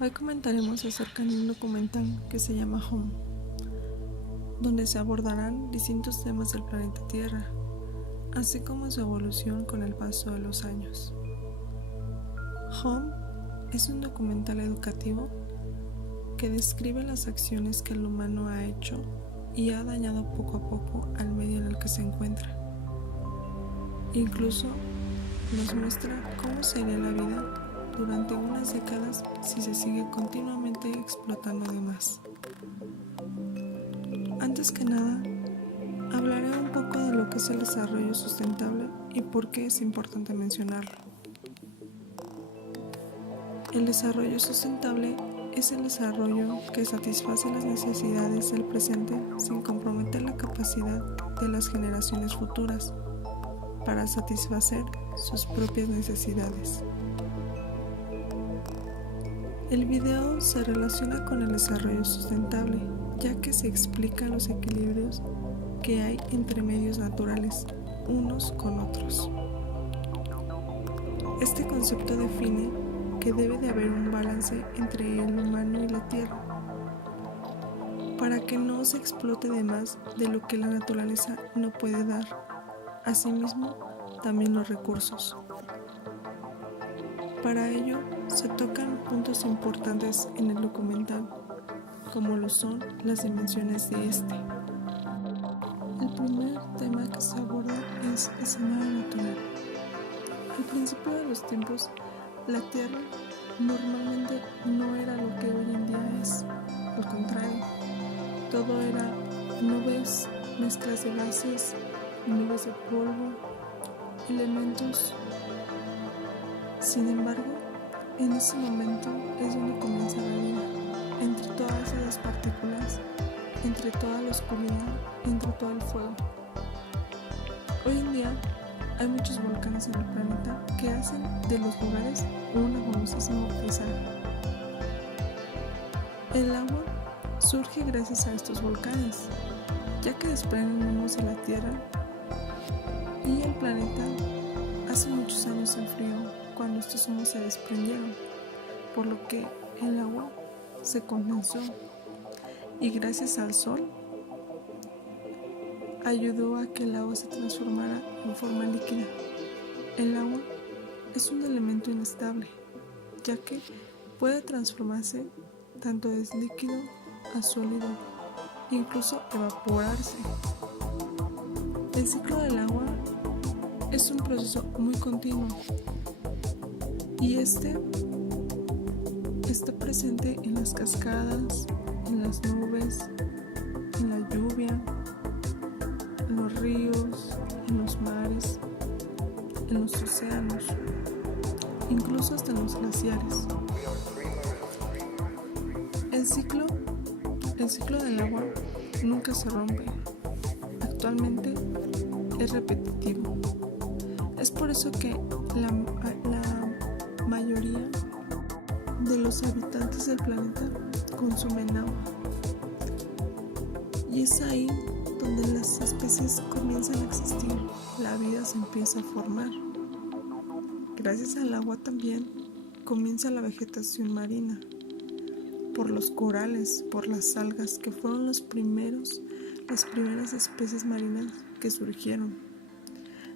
Hoy comentaremos acerca de un documental que se llama Home, donde se abordarán distintos temas del planeta Tierra, así como su evolución con el paso de los años. Home es un documental educativo que describe las acciones que el humano ha hecho y ha dañado poco a poco al medio en el que se encuentra. Incluso nos muestra cómo sería la vida durante unas décadas si se sigue continuamente explotando de más. Antes que nada, hablaré un poco de lo que es el desarrollo sustentable y por qué es importante mencionarlo. El desarrollo sustentable es el desarrollo que satisface las necesidades del presente sin comprometer la capacidad de las generaciones futuras para satisfacer sus propias necesidades. El video se relaciona con el desarrollo sustentable, ya que se explican los equilibrios que hay entre medios naturales, unos con otros. Este concepto define que debe de haber un balance entre el humano y la tierra, para que no se explote de más de lo que la naturaleza no puede dar, asimismo también los recursos. Para ello, se tocan puntos importantes en el documental, como lo son las dimensiones de este. El primer tema que se aborda es el escenario natural. Al principio de los tiempos, la Tierra normalmente no era lo que hoy en día es. Al contrario, todo era nubes, mezclas de gases, nubes de polvo, elementos. Sin embargo, en ese momento es donde comienza la vida, entre todas esas partículas, entre toda la oscuridad, entre todo el fuego. Hoy en día hay muchos volcanes en el planeta que hacen de los lugares un famosísimo paisaje. El agua surge gracias a estos volcanes, ya que desprenden humos de la Tierra y el planeta hace muchos años enfrió cuando estos humos se desprendieron, por lo que el agua se condensó y gracias al sol ayudó a que el agua se transformara en forma líquida. El agua es un elemento inestable, ya que puede transformarse tanto de líquido a sólido, incluso evaporarse. El ciclo del agua es un proceso muy continuo y está presente en las cascadas, en las nubes, en la lluvia, en los ríos, en los mares, en los océanos, incluso hasta en los glaciares. El ciclo del agua nunca se rompe. Actualmente es repetitivo. Es por eso que la mayoría de los habitantes del planeta consumen agua. Y es ahí donde las especies comienzan a existir, la vida se empieza a formar. Gracias al agua también comienza la vegetación marina, por los corales, por las algas, que fueron las primeras especies marinas que surgieron.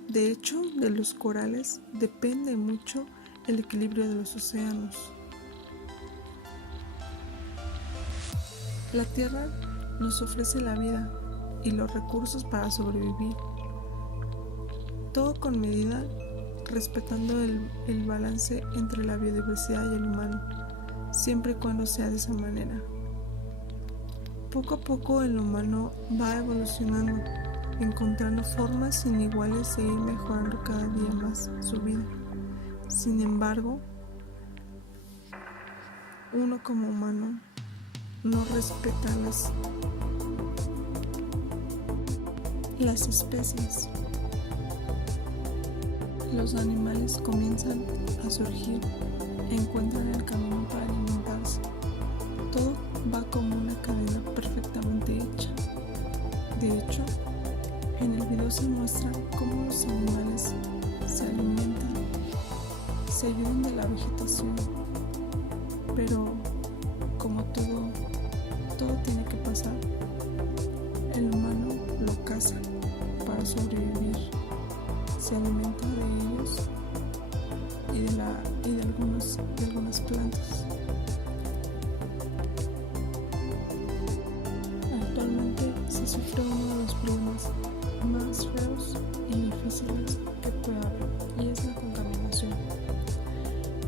De hecho, de los corales depende mucho el equilibrio de los océanos. La Tierra nos ofrece la vida y los recursos para sobrevivir. Todo con medida, respetando el balance entre la biodiversidad y el humano, siempre y cuando sea de esa manera. Poco a poco el humano va evolucionando, encontrando formas iniguales de ir mejorando cada día más su vida. Sin embargo, uno como humano no respeta las especies. Los animales comienzan a surgir, encuentran el camino para alimentarse. Todo va como una cadena perfectamente hecha. De hecho, en el video se muestra cómo los animales se alimentan, se ayudan de la vegetación, pero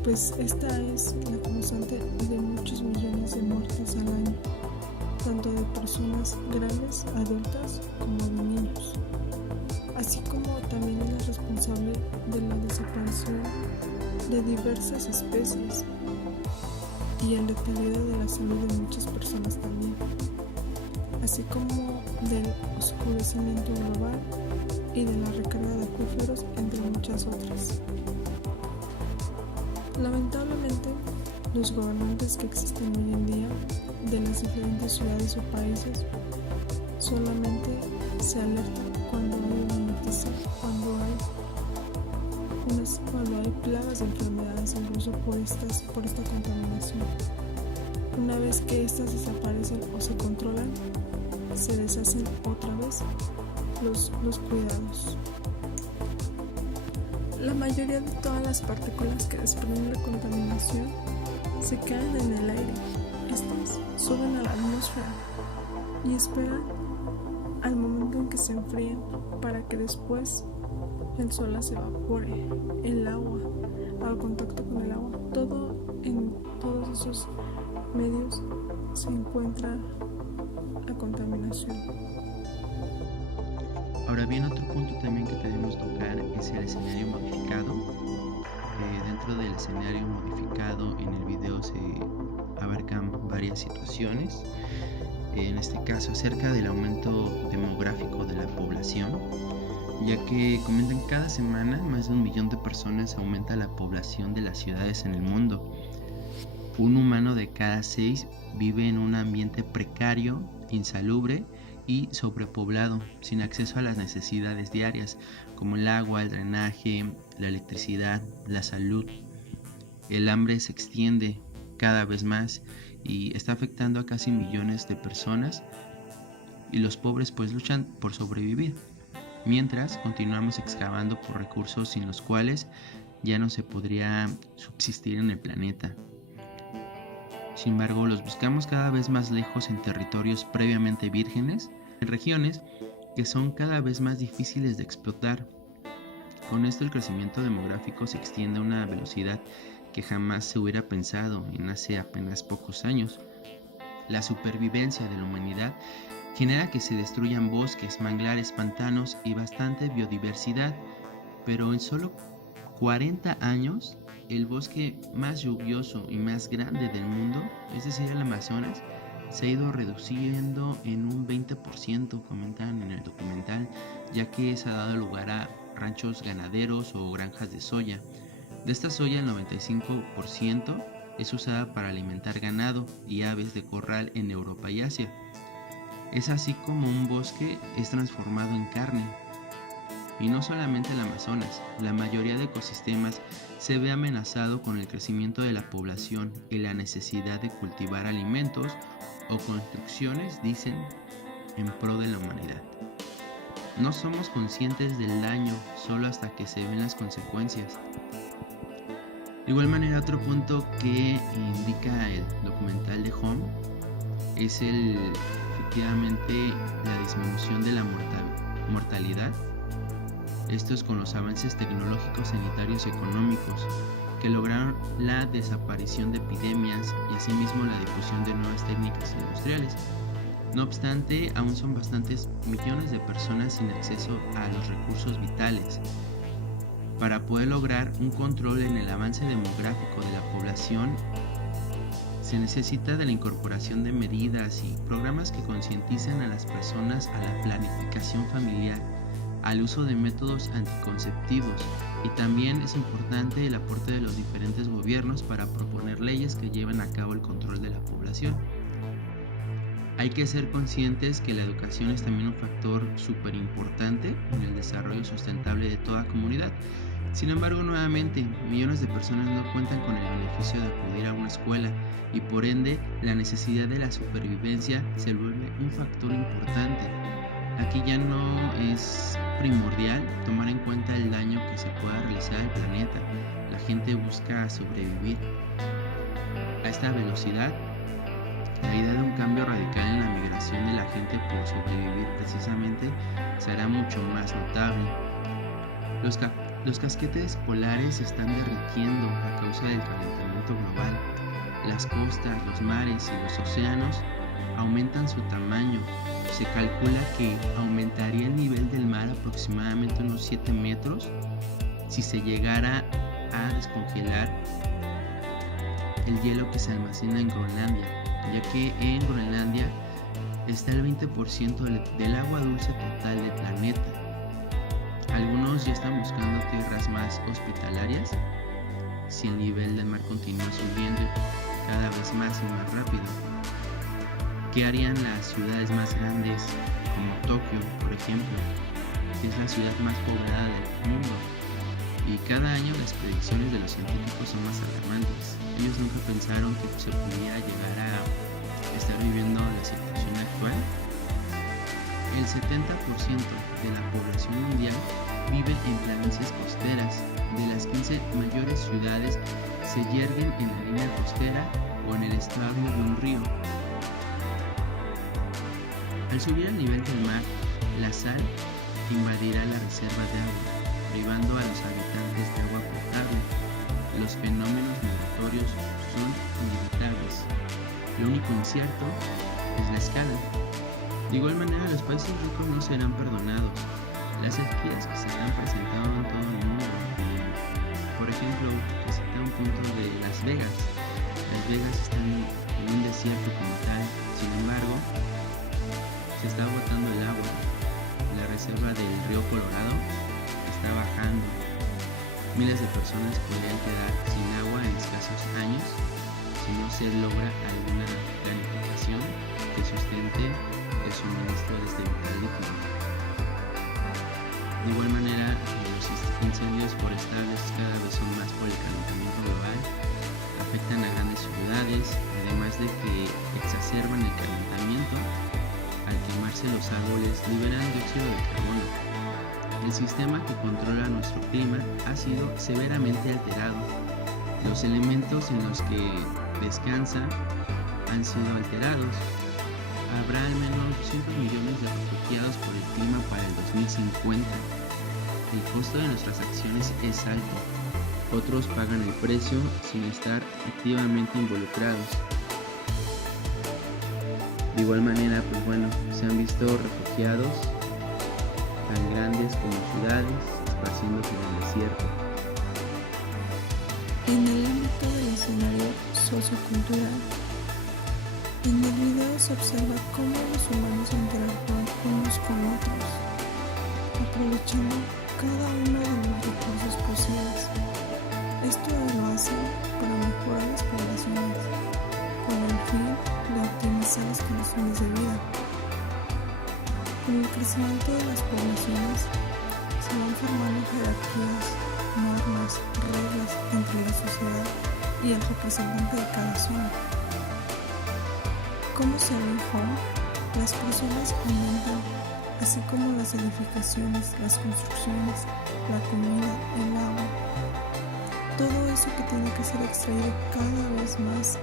pues esta es la causante de muchos millones de muertes al año, tanto de personas grandes, adultas, como de niños, así como también es la responsable de la desaparición de diversas especies y el deterioro de la salud de muchas personas también, así como del oscurecimiento global y de la recarga de acuíferos, entre muchas otras. Lamentablemente, los gobernantes que existen hoy en día de las diferentes ciudades o países solamente se alertan cuando hay una noticia, cuando hay plagas de enfermedades, incluso por esta contaminación. Una vez que estas desaparecen o se controlan, se deshacen otra vez los cuidados. La mayoría de todas las partículas que desprende la contaminación se caen en el aire. Estas suben a la atmósfera y esperan al momento en que se enfríen para que después el sol las evapore, el agua, al contacto con el agua. En todos esos medios se encuentra la contaminación. Ahora bien, otro punto también que debemos tocar es el escenario modificado. Dentro del escenario modificado en el video se abarcan varias situaciones, en este caso acerca del aumento demográfico de la población, ya que comentan cada semana más de 1 millón de personas aumenta la población de las ciudades en el mundo. Un humano de cada 6 vive en un ambiente precario, insalubre y sobrepoblado, sin acceso a las necesidades diarias como el agua, el drenaje, la electricidad, la salud. El hambre se extiende cada vez más y está afectando a casi millones de personas, y los pobres pues luchan por sobrevivir, mientras continuamos excavando por recursos sin los cuales ya no se podría subsistir en el planeta. Sin embargo, los buscamos cada vez más lejos en territorios previamente vírgenes, en regiones que son cada vez más difíciles de explotar. Con esto el crecimiento demográfico se extiende a una velocidad que jamás se hubiera pensado en hace apenas pocos años. La supervivencia de la humanidad genera que se destruyan bosques, manglares, pantanos y bastante biodiversidad, pero en solo 40 años el bosque más lluvioso y más grande del mundo, es decir, el Amazonas, se ha ido reduciendo en un 20%, comentan en el documental, ya que se ha dado lugar a ranchos ganaderos o granjas de soya. De esta soya, el 95% es usada para alimentar ganado y aves de corral en Europa y Asia. Es así como un bosque es transformado en carne. Y no solamente el Amazonas, la mayoría de ecosistemas se ve amenazado con el crecimiento de la población y la necesidad de cultivar alimentos o construcciones, dicen, en pro de la humanidad. No somos conscientes del daño solo hasta que se ven las consecuencias. De igual manera, otro punto que indica el documental de Home es efectivamente la disminución de la mortalidad. Esto es con los avances tecnológicos, sanitarios y económicos que lograron la desaparición de epidemias y asimismo la difusión de nuevas técnicas industriales. No obstante, aún son bastantes millones de personas sin acceso a los recursos vitales. Para poder lograr un control en el avance demográfico de la población, se necesita de la incorporación de medidas y programas que concienticen a las personas a la planificación familiar, al uso de métodos anticonceptivos, y también es importante el aporte de los diferentes gobiernos para proponer leyes que lleven a cabo el control de la población. Hay que ser conscientes que la educación es también un factor súper importante en el desarrollo sustentable de toda comunidad. Sin embargo, nuevamente, millones de personas no cuentan con el beneficio de acudir a una escuela y por ende la necesidad de la supervivencia se vuelve un factor importante. Aquí ya no es primordial tomar en cuenta el daño que se pueda realizar al planeta. La gente busca sobrevivir. A esta velocidad, la idea de un cambio radical en la migración de la gente por sobrevivir precisamente será mucho más notable. Los Los casquetes polares se están derritiendo a causa del calentamiento global. Las costas, los mares y los océanos aumentan su tamaño. Se calcula que aumentaría el nivel del mar aproximadamente unos 7 metros si se llegara a descongelar el hielo que se almacena en Groenlandia, ya que en Groenlandia está el 20% del agua dulce total del planeta. Algunos ya están buscando tierras más hospitalarias si el nivel del mar continúa subiendo cada vez más y más rápido. ¿Qué harían las ciudades más grandes como Tokio, por ejemplo, que es la ciudad más poblada del mundo? Y cada año las predicciones de los científicos son más alarmantes. Ellos nunca pensaron que se pudiera llegar a estar viviendo la situación actual. El 70% de la población mundial vive en planicies costeras. De las 15 mayores ciudades se yerguen en la línea costera o en el estuario de un río. Al subir el nivel del mar, la sal invadirá la reserva de agua, privando a los habitantes de agua potable. Los fenómenos migratorios son inevitables. Lo único incierto es la escala. De igual manera, los países ricos no serán perdonados. Las sequías que se están presentando en todo el mundo. Por ejemplo, visité un punto de Las Vegas. Las Vegas están en un desierto como tal. Sin embargo, se está agotando el agua. La reserva del río Colorado está bajando. Miles de personas podrían quedar sin agua en escasos años si no se logra alguna planificación que sustente el suministro de este vital líquido. De igual manera, los incendios forestales cada vez son más por el calentamiento global, afectan a grandes ciudades, además de que exacerban el calentamiento. Al quemarse los árboles liberan dióxido de carbono. El sistema que controla nuestro clima ha sido severamente alterado. Los elementos en los que descansa han sido alterados. Habrá al menos 200 millones de refugiados por el clima para el 2050. El costo de nuestras acciones es alto. Otros pagan el precio sin estar activamente involucrados. De igual manera, se han visto refugiados tan grandes como ciudades esparciéndose en el desierto. En el ámbito del escenario sociocultural, en el video se observa cómo los humanos interactúan unos con otros, aprovechando cada uno de los recursos posibles. Esto lo hacen para mejorar las poblaciones, con el fin de optimizar las condiciones de vida. Con el crecimiento de las poblaciones se van formando jerarquías, normas, reglas entre la sociedad y el representante de cada zona. Como se dijo, las personas aumentan, así como las edificaciones, las construcciones, la comida, el agua. Todo eso que tiene que ser extraído cada vez más,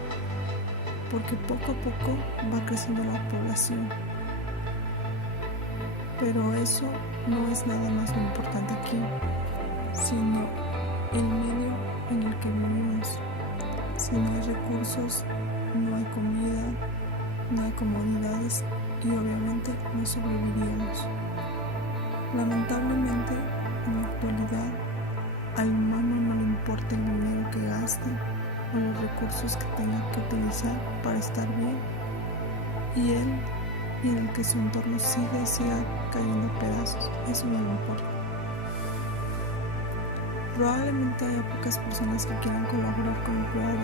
porque poco a poco va creciendo la población. Pero eso no es nada más lo importante aquí, sino el medio en el que vivimos. Si no hay recursos, no hay comida, no hay comodidades y obviamente no sobreviviríamos. Lamentablemente, en la actualidad, al humano no le importa el dinero que gaste o los recursos que tenga que utilizar para estar bien, y él y en el que su entorno siga cayendo a pedazos, eso no le importa. Probablemente haya pocas personas que quieran colaborar con el cuidado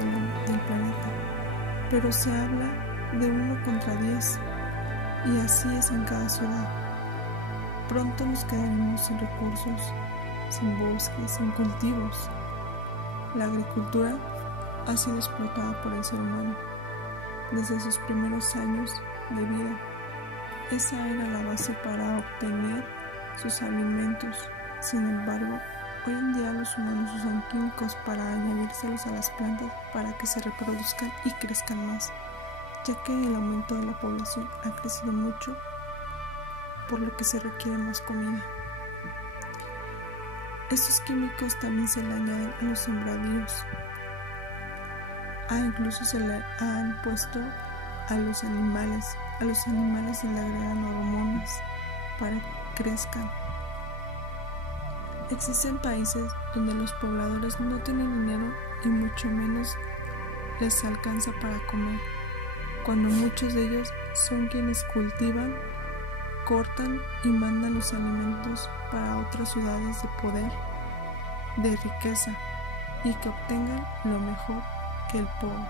del planeta, pero se habla de 1 contra 10, y así es en cada ciudad. Pronto nos quedaremos sin recursos, sin bosques, sin cultivos. La agricultura ha sido explotada por el ser humano desde sus primeros años de vida. Esa era la base para obtener sus alimentos. Sin embargo, hoy en día los humanos usan químicos para añadírselos a las plantas para que se reproduzcan y crezcan más, ya que el aumento de la población ha crecido mucho, por lo que se requiere más comida. Estos químicos también se le añaden a los sembradíos. Incluso se le han puesto a los animales se le agregan hormonas para que crezcan. Existen países donde los pobladores no tienen dinero y mucho menos les alcanza para comer, cuando muchos de ellos son quienes cultivan, cortan y mandan los alimentos para otras ciudades de poder, de riqueza, y que obtengan lo mejor que el pobre.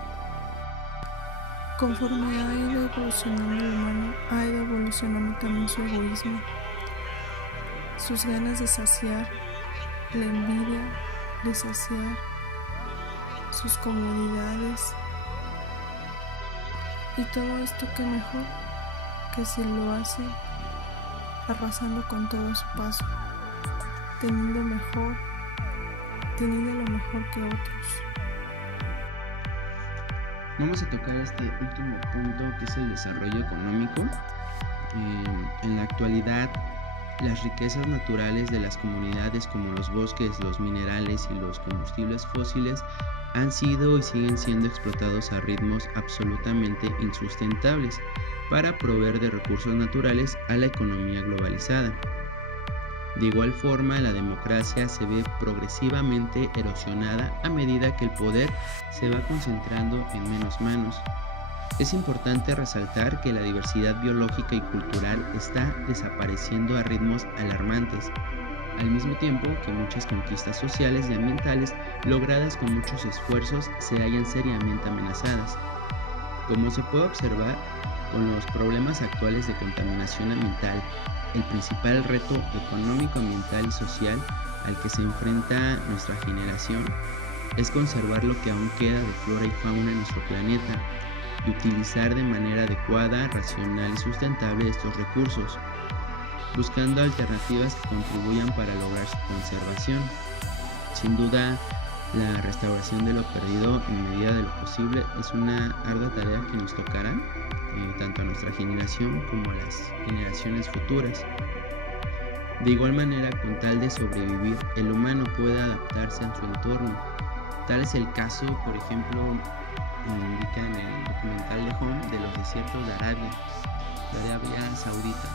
Conforme ha ido evolucionando el humano, ha ido evolucionando también su egoísmo, sus ganas de saciar, la envidia de saciar, sus comodidades. Y todo esto que mejor que si lo hace arrasando con todo su paso, teniendo lo mejor que otros. Vamos a tocar este último punto, que es el desarrollo económico. En la actualidad, las riquezas naturales de las comunidades, como los bosques, los minerales y los combustibles fósiles, han sido y siguen siendo explotados a ritmos absolutamente insustentables para proveer de recursos naturales a la economía globalizada. De igual forma, la democracia se ve progresivamente erosionada a medida que el poder se va concentrando en menos manos. Es importante resaltar que la diversidad biológica y cultural está desapareciendo a ritmos alarmantes, al mismo tiempo que muchas conquistas sociales y ambientales logradas con muchos esfuerzos se hallan seriamente amenazadas. Como se puede observar, con los problemas actuales de contaminación ambiental, el principal reto económico, ambiental y social al que se enfrenta nuestra generación es conservar lo que aún queda de flora y fauna en nuestro planeta y utilizar de manera adecuada, racional y sustentable estos recursos, buscando alternativas que contribuyan para lograr su conservación. Sin duda, la restauración de lo perdido en medida de lo posible es una ardua tarea que nos tocará tanto a nuestra generación como a las generaciones futuras. De igual manera, con tal de sobrevivir, el humano puede adaptarse a su entorno. Tal es el caso, por ejemplo, indica en el documental de Home, de los desiertos de Arabia Saudita,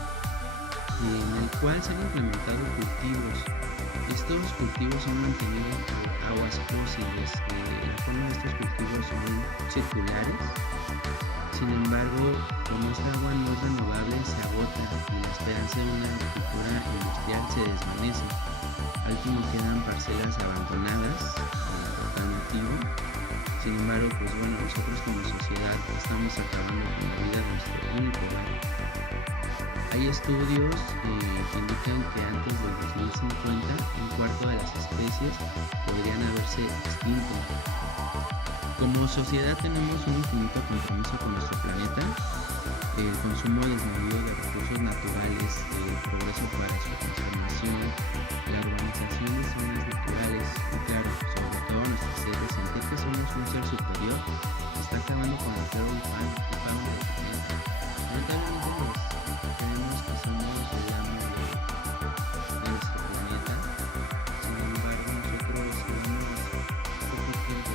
en el cual se han implementado cultivos. Estos cultivos son mantenidos por aguas fósiles. La forma de estos cultivos son circulares. Sin embargo, como esta agua no es renovable, se agota y la esperanza de una agricultura industrial se desvanece. Al último quedan parcelas abandonadas al nativo. Sin embargo, nosotros como sociedad estamos acabando con la vida de nuestro único hogar. Hay estudios que indican que antes del 2050 un cuarto de las especies podrían haberse extinto. Como sociedad tenemos un infinito compromiso con nuestro planeta, el consumo desmedido de recursos naturales, el progreso para su conservación, la urbanización de zonas naturales y claro, sobre todo nuestro ser de sentir que somos un ser superior, está acabando con el flora y fauna del planeta. Lamentablemente creemos que somos el amo de nuestro planeta. Sin embargo, nosotros llevamos poco tiempo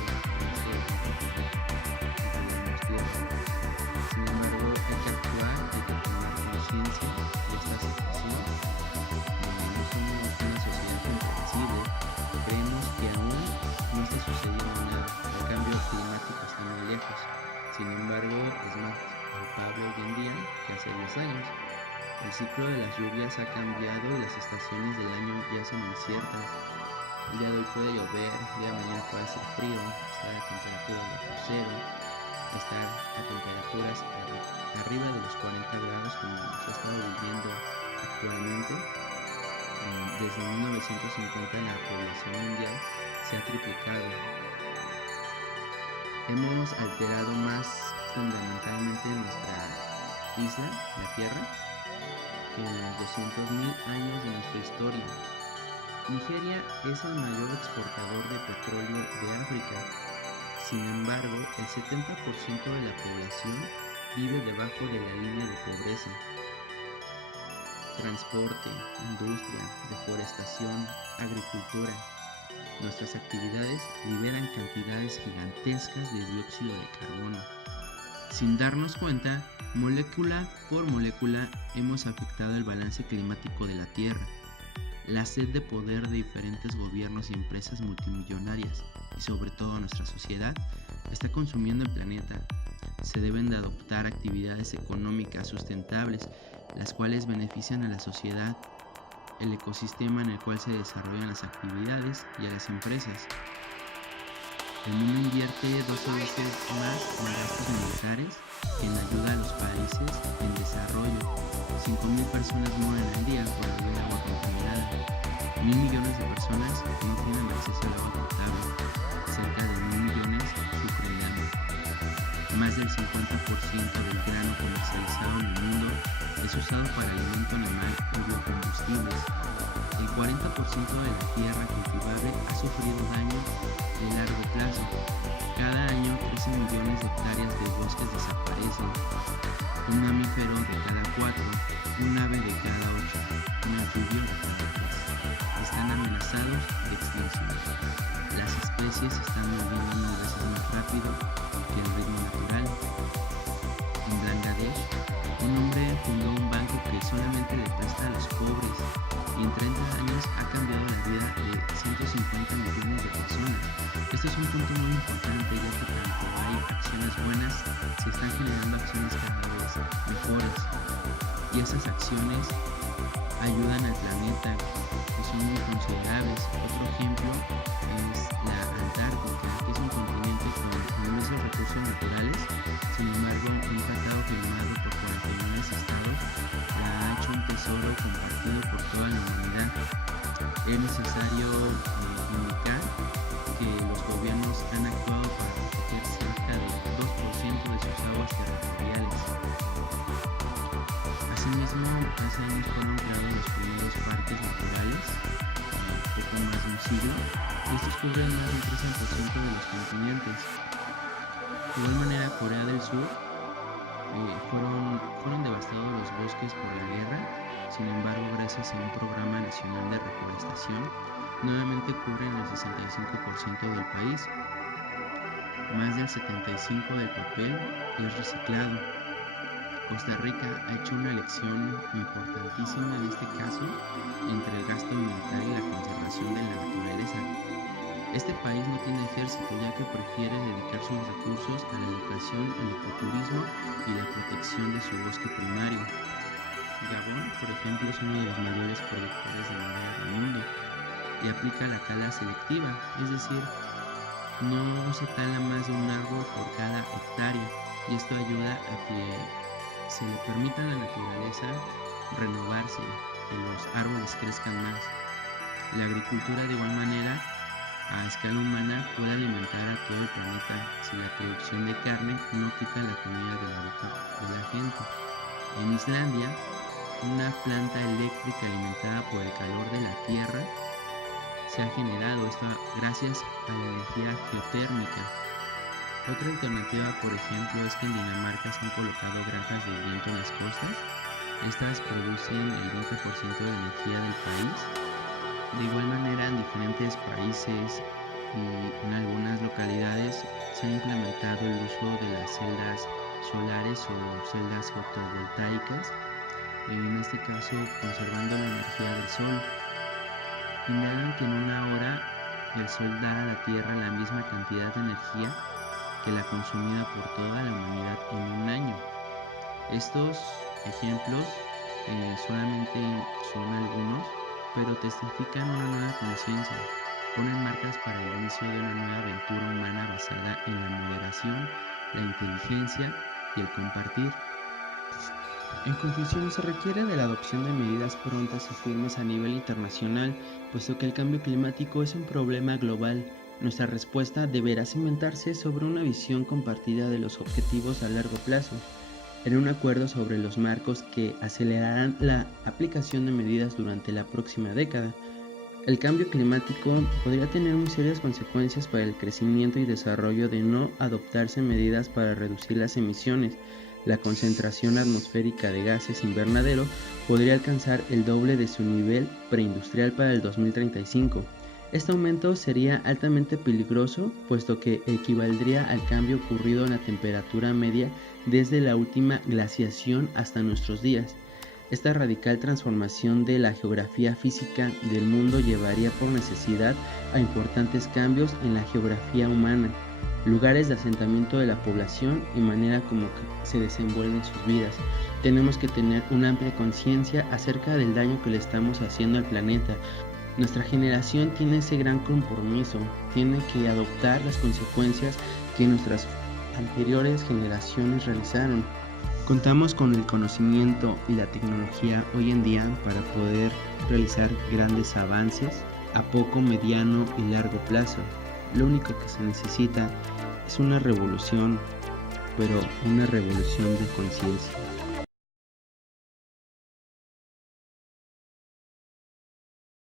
Sin embargo, hay que actuar, hay que tomar conciencia de esta situación. No somos una sociedad insensible, creemos que aún no está sucediendo nada, el cambio climático está muy lejos. Sin embargo, es más palpable hoy en día que hace 10 años. El ciclo de las lluvias ha cambiado y las estaciones del año ya son inciertas. El día de hoy puede llover, el día de mañana puede hacer frío, estar a temperaturas bajo cero, estar a temperaturas arriba de los 40 grados como se ha estado viviendo actualmente. Desde 1950 la población mundial se ha triplicado. Hemos alterado más fundamentalmente nuestra isla, la Tierra, que en los 200.000 años de nuestra historia. Nigeria es el mayor exportador de petróleo de África. Sin embargo, el 70% de la población vive debajo de la línea de pobreza. transporte, industria, deforestación, agricultura. Nuestras actividades liberan cantidades gigantescas de dióxido de carbono. Sin darnos cuenta, molécula por molécula hemos afectado el balance climático de la Tierra. La sed de poder de diferentes gobiernos y empresas multimillonarias, y sobre todo nuestra sociedad, está consumiendo el planeta. Se deben de adoptar actividades económicas sustentables, las cuales benefician a la sociedad, el ecosistema en el cual se desarrollan las actividades y a las empresas. El mundo invierte 12 veces más en gastos militares que en ayuda a los países en desarrollo. 5.000 personas mueren al día por beber agua contaminada. 1.000 millones de personas no tienen acceso al agua potable. Cerca de 1.000 millones sufren de hambre. Más del 50% del grano comercializado en el mundo es usado para alimento animal o biocombustibles. El 40% de la tierra cultivable ha sufrido daño de largo plazo. Cada año 13 millones de hectáreas de bosques desaparecen. Un mamífero de cada 4, un ave de cada 8, un anfibio de cada 3 están amenazados de extinción. Las especies están moviendo 1000 veces más rápido que el ritmo natural. En Bangladesh, un hombre fundó un banco que solamente le presta a los pobres y en 30 años ha cambiado la vida de 150 millones de personas. Este es un punto muy importante, ya que tanto hay acciones buenas, se están generando acciones cada vez mejores y esas acciones ayudan al planeta y son muy considerables. Otro ejemplo es la Antártica, que es un continente con inmensos recursos naturales. Sin embargo, un tratado firmado por 49 estados la ha hecho un tesoro compartido por toda la humanidad. Es necesario indicar que los gobiernos han actuado para proteger cerca del 2% de sus aguas territoriales. Asimismo, hace años fueron creados los primeros parques naturales, poco más de un siglo, y estos cubren más del 13% de los continentes. De igual manera, Corea del Sur fueron devastados los bosques por la guerra. Sin embargo, gracias a un programa nacional de reforestación, nuevamente cubren el 65% del país. Más del 75% del papel es reciclado. Costa Rica ha hecho una elección importantísima en este caso entre el gasto militar y la conservación de la naturaleza. Este país no tiene ejército, ya que prefiere dedicar sus recursos a la educación, el ecoturismo y la protección de su bosque primario. Gabón, por ejemplo, es uno de los mayores productores de madera del mundo y aplica la tala selectiva, es decir, no se tala más de un árbol por cada hectárea, y esto ayuda a que se le permita a la naturaleza renovarse, que los árboles crezcan más. La agricultura, de igual manera, a escala humana puede alimentar a todo el planeta si la producción de carne no quita la comida de la boca de la gente. En Islandia, una planta eléctrica alimentada por el calor de la tierra se ha generado, esto gracias a la energía geotérmica. Otra alternativa, por ejemplo, es que en Dinamarca se han colocado granjas de viento en las costas. Estas producen el 20% de la energía del país. De igual manera, en diferentes países y en algunas localidades se ha implementado el uso de las celdas solares o celdas fotovoltaicas, en este caso conservando la energía del sol. Indagan que en una hora el sol da a la Tierra la misma cantidad de energía que la consumida por toda la humanidad en un año. Estos ejemplos solamente son algunos, pero testifican una nueva conciencia, ponen marcas para el inicio de una nueva aventura humana basada en la moderación, la inteligencia y el compartir. En conclusión, se requiere de la adopción de medidas prontas y firmes a nivel internacional, puesto que el cambio climático es un problema global. Nuestra respuesta deberá cimentarse sobre una visión compartida de los objetivos a largo plazo, en un acuerdo sobre los marcos que acelerarán la aplicación de medidas durante la próxima década. El cambio climático podría tener muy serias consecuencias para el crecimiento y desarrollo de no adoptarse medidas para reducir las emisiones, La concentración atmosférica de gases invernadero podría alcanzar el doble de su nivel preindustrial para el 2035. Este aumento sería altamente peligroso, puesto que equivaldría al cambio ocurrido en la temperatura media desde la última glaciación hasta nuestros días. Esta radical transformación de la geografía física del mundo llevaría por necesidad a importantes cambios en la geografía humana, lugares de asentamiento de la población y manera como se desenvuelven sus vidas. Tenemos que tener una amplia conciencia acerca del daño que le estamos haciendo al planeta. Nuestra generación tiene ese gran compromiso, tiene que adoptar las consecuencias que nuestras anteriores generaciones realizaron. Contamos con el conocimiento y la tecnología hoy en día para poder realizar grandes avances a poco, mediano y largo plazo. Lo único que se necesita es una revolución, pero una revolución de conciencia.